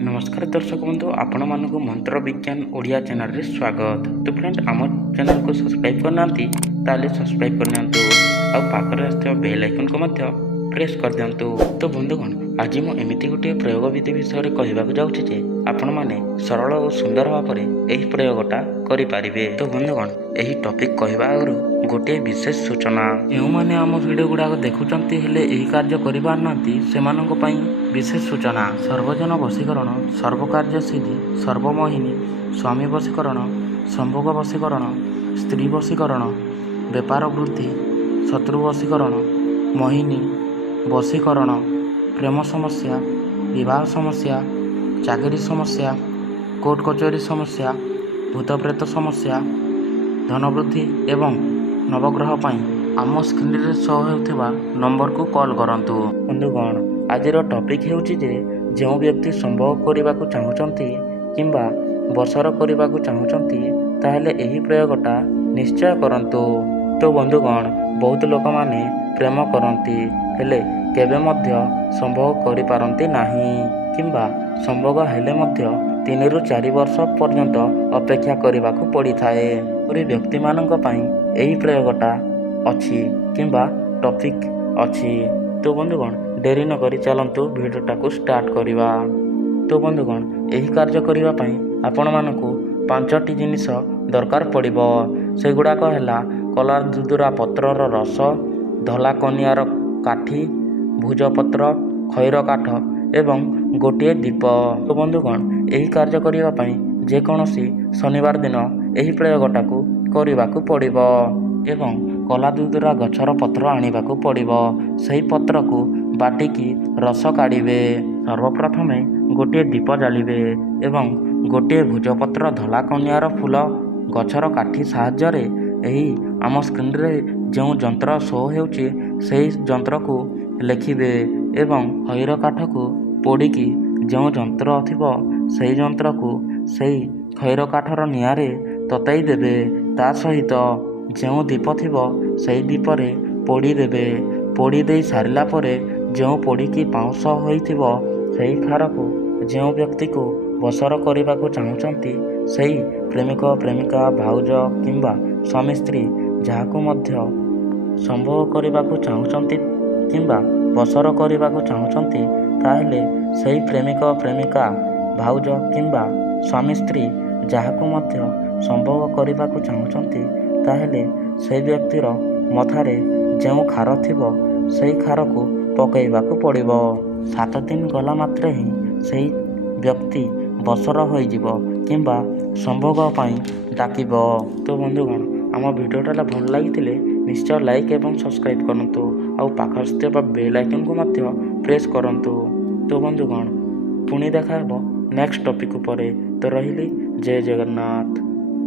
नमस्कार दर्शक बंधु आपण मानक मंत्र विज्ञान ओडिया चैनल रे स्वागत। तो फ्रेंड आम चैनल को सब्सक्राइब करना ताले सब्सक्राइब करना आ पाखरे आसଥିବା बेल आइकन को मध्य प्रेस कर दियंतु। तो बंधुगण आज मु एमिति गोटे प्रयोग विधि विषय कहबाक जाउछि जे आपण माने सरल और सुंदर भाव में एही प्रयोगटा करि पारिबे। तो बंधुगण एही टॉपिक कहबा आगरु गोटे विशेष सूचना जो माने आम वीडियो गुड़ाक देखुचंती हेले एही कार्य करि पारनांती सेमानंक पई विशेष सूचना। सर्वजन वशीकरण, सर्वकार्य सिद्धि, सर्वमोहिनी, स्वामी वशीकरण, संभोग वशीकरण, स्त्री वशीकरण, व्यापार वृद्धि, शत्रु वशीकरण, मोहिनी वशीकरण, प्रेम समस्या, विवाह समस्या, चाकरी समस्या, कोर्ट कचहरी समस्या, भूत प्रेत समस्या, धन वृद्धि एवं नवग्रह पाई आम स्क्रीन रे शो होउथिबा नंबर को कॉल करंतु। बंधुगण आजिर टॉपिक हेउची जे जो व्यक्ति संभोग करने को चाहूँगी किंबा बसर करने को चाहूँगी ताहले एही प्रयोगटा निश्चय करंतु। तो बंधुगण बहुत लोक माने प्रेम करती हेले केबे मध्य संभोग करि पारंती नाही किंबा संभोग हेले मध्य 3 ରୁ 4 वर्ष पर्यंत अपेक्षा करने को पड़ी थाए। पूरी व्यक्ति मानक पई एही प्रयोगटा अछि किंबा टॉपिक अछि। तो बंधुगण डेरी न करी चलंतु वीडियोटा को स्टार्ट करिवा। तो बंधुगण एही कार्य करिवा पई आपण मानकु 5टी जिनिस दरकार पड़िबो। सेगुडाक हैला कलार दुदुरा पत्रर रस, धला कनियार काठी, भुजपत्र, खैर काठ एवं गोटे दीप। तो बंधुगण एही कार्य करिवा पई जेकोसी शनिवार दिन एही प्रयोगटा को करिवाकु पड़िबो एवं कला दुदुरा गछर पत्र आनिबाकु पड़िबो। सही पत्र को बाटिकी रस काढ़िबे। सर्वप्रथमे गोटे दीप जालिबे एवं गोटे भुजपत्र धला कनियार फूल गछर काठी साहाय्य रे एही आम स्क्रीन रे जो जंत्र शो हेउची सेही जंत्र को लेखिबे एवं खैर काठ को पोड़िकी जो जंत्र थिबो सेही जंत्र को सेही खैर काठर निआरे तताई देबे। ता सहित जो दीप थिबो सेही दीपरे पोड़ी देबे। पोड़ी दे सारिला परे जो पोड़िकी पाउंस होइथिबो सेही खार को जो व्यक्ति को बसर करने को चाहूँगी सही प्रेमिक प्रेमिका भाउज किंबा स्वामी स्त्री जहाको मध्य संभोग करने को चाहूँगी किंबा बसर करने को चाहूँगी ताहले सही प्रेमिक प्रेमिका भाउज किंबा स्वामी स्त्री जहाको मध्य संभोग करने को चाहूँगी ताहले से व्यक्तिर मथारे जो खार थिबो सही खार को पकईबाकू पड़िबो। 7 दिन गला मात्रे ही सही व्यक्ति बसर होइजिबो किंबा संभोग पाई डाकिबो। तो बंधुगण आम वीडियोटा भल लगी निश्चय लाइक एवं सब्सक्राइब करंतु आ पाखस्थ बेल आइकन को मध्य प्रेस करंतु। तो बंधुगण पुणी देखा नेक्स्ट टॉपिक उपरे। तो रहिली जय जगन्नाथ।